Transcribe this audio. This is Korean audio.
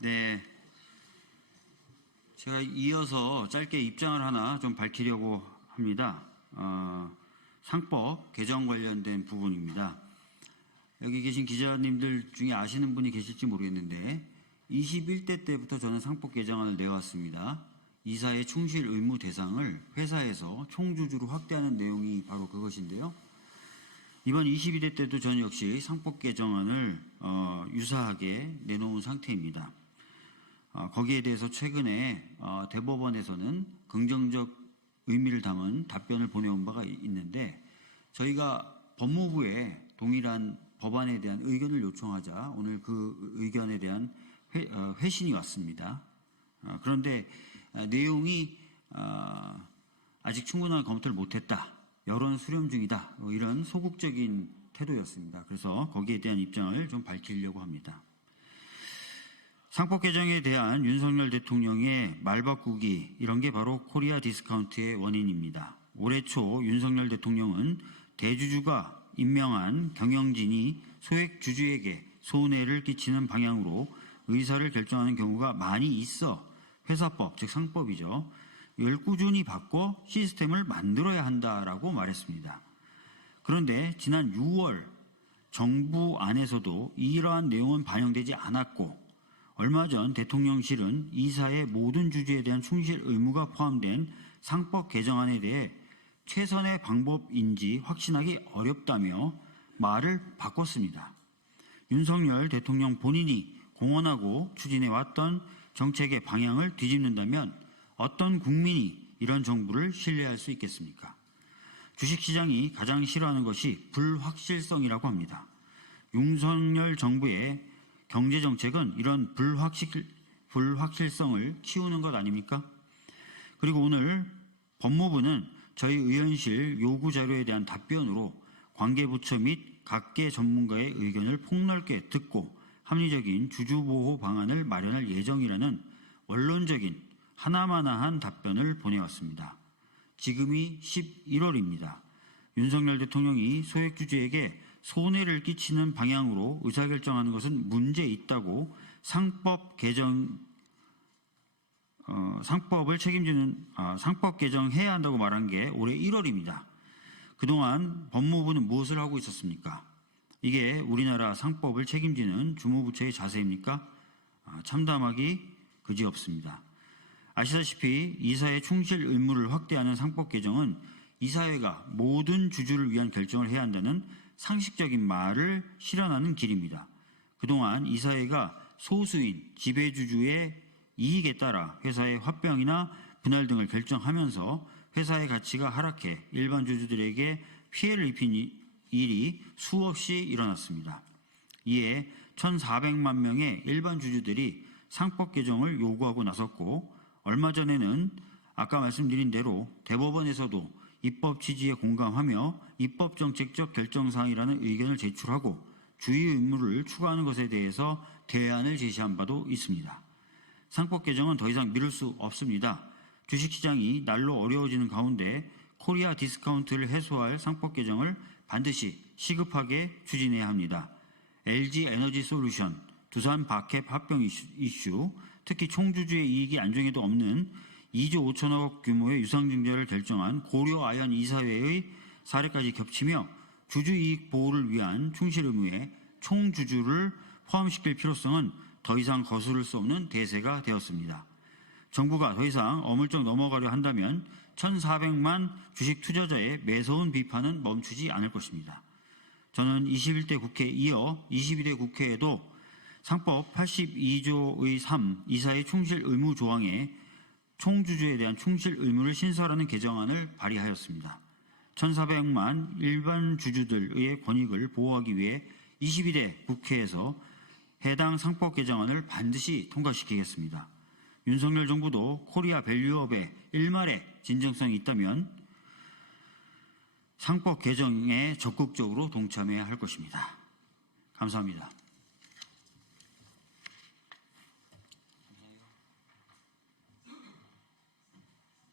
네. 제가 이어서 짧게 입장을 하나 좀 밝히려고 합니다. 어, 상법 개정 관련된 부분입니다. 여기 계신 기자님들 중에 아시는 분이 계실지 모르겠는데 21대 때부터 저는 상법 개정안을 내왔습니다. 이사의 충실 의무 대상을 회사에서 총주주로 확대하는 내용이 바로 그것인데요. 이번 22대 때도 저는 역시 상법 개정안을 어, 유사하게 내놓은 상태입니다. 어, 거기에 대해서 최근에 어, 대법원에서는 긍정적 의미를 담은 답변을 보내온 바가 이- 있는데 저희가 법무부에 동일한 법안에 대한 의견을 요청하자 오늘 그 의견에 대한 회, 어, 회신이 왔습니다. 어, 그런데 어, 내용이 어, 아직 충분한 검토를 못했다. 여론 수렴 중이다. 뭐 이런 소극적인 태도였습니다. 그래서 거기에 대한 입장을 좀 밝히려고 합니다. 상법 개정에 대한 윤석열 대통령의 말바꾸기 이런 게 바로 코리아 디스카운트의 원인입니다. 올해 초 윤석열 대통령은 대주주가 임명한 경영진이 소액 주주에게 손해를 끼치는 방향으로 의사를 결정하는 경우가 많이 있어 회사법 즉 상법이죠. 이걸 꾸준히 바꿔 시스템을 만들어야 한다라고 말했습니다. 그런데 지난 6월 정부 안에서도 이러한 내용은 반영되지 않았고 얼마 전 대통령실은 이사의 모든 주주에 대한 충실 의무가 포함된 상법 개정안에 대해 최선의 방법인지 확신하기 어렵다며 말을 바꿨습니다. 윤석열 대통령 본인이 공언하고 추진해 왔던 정책의 방향을 뒤집는다면 어떤 국민이 이런 정부를 신뢰할 수 있겠습니까? 주식시장이 가장 싫어하는 것이 불확실성이라고 합니다. 윤석열 정부의 경제 정책은 이런 불확실, 불확실성을 키우는 것 아닙니까? 그리고 오늘 법무부는 저희 의원실 요구 자료에 대한 답변으로 관계부처 및 각계 전문가의 의견을 폭넓게 듣고 합리적인 주주보호 방안을 마련할 예정이라는 원론적인 하나마나한 답변을 보내왔습니다. 지금이 11월입니다. 윤석열 대통령이 소액주주에게 손해를 끼치는 방향으로 의사결정하는 것은 문제 있다고 상법 개정 어, 상법을 책임지는 아, 상법 개정해야 한다고 말한 게 올해 1월입니다. 그동안 법무부는 무엇을 하고 있었습니까? 이게 우리나라 상법을 책임지는 주무부처의 자세입니까? 아, 참담하기 그지없습니다. 아시다시피 이사의 충실 의무를 확대하는 상법 개정은 이 사회가 모든 주주를 위한 결정을 해야 한다는 상식적인 말을 실현하는 길입니다. 그동안 이 사회가 소수인 지배주주의 이익에 따라 회사의 화병이나 분할 등을 결정하면서 회사의 가치가 하락해 일반 주주들에게 피해를 입힌 이- 일이 수없이 일어났습니다. 이에 1,400만 명의 일반 주주들이 상법 개정을 요구하고 나섰고 얼마 전에는 아까 말씀드린 대로 대법원에서도 입법 취지에 공감하며 입법 정책적 결정 사항이라는 의견을 제출하고 주의 의무를 추가하는 것에 대해서 대안을 제시한 바도 있습니다. 상법 개정은 더 이상 미룰 수 없습니다. 주식시장이 날로 어려워지는 가운데 코리아 디스카운트를 해소할 상법 개정을 반드시 시급하게 추진해야 합니다. LG 에너지 솔루션, 두산 박캡 합병 이슈, 이슈, 특히 총주주의 이익이 안중에도 없는 2조 5천억 규모의 유상증자를 결정한 고려 아연 이사회의 사례까지 겹치며 주주 이익 보호를 위한 충실 의무에 총주주를 포함시킬 필요성은 더 이상 거스를 수 없는 대세가 되었습니다. 정부가 더 이상 어물쩍 넘어가려 한다면 1,400만 주식 투자자의 매서운 비판은 멈추지 않을 것입니다. 저는 21대 국회에 이어 22대 국회에도 상법 82조의 3 이사의 충실 의무 조항에 총주주에 대한 충실 의무를 신설하는 개정안을 발의하였습니다. 1,400만 일반 주주들의 권익을 보호하기 위해 22대 국회에서 해당 상법 개정안을 반드시 통과시키겠습니다. 윤석열 정부도 코리아 밸류업의 일말의 진정성이 있다면 상법 개정에 적극적으로 동참해야 할 것입니다. 감사합니다.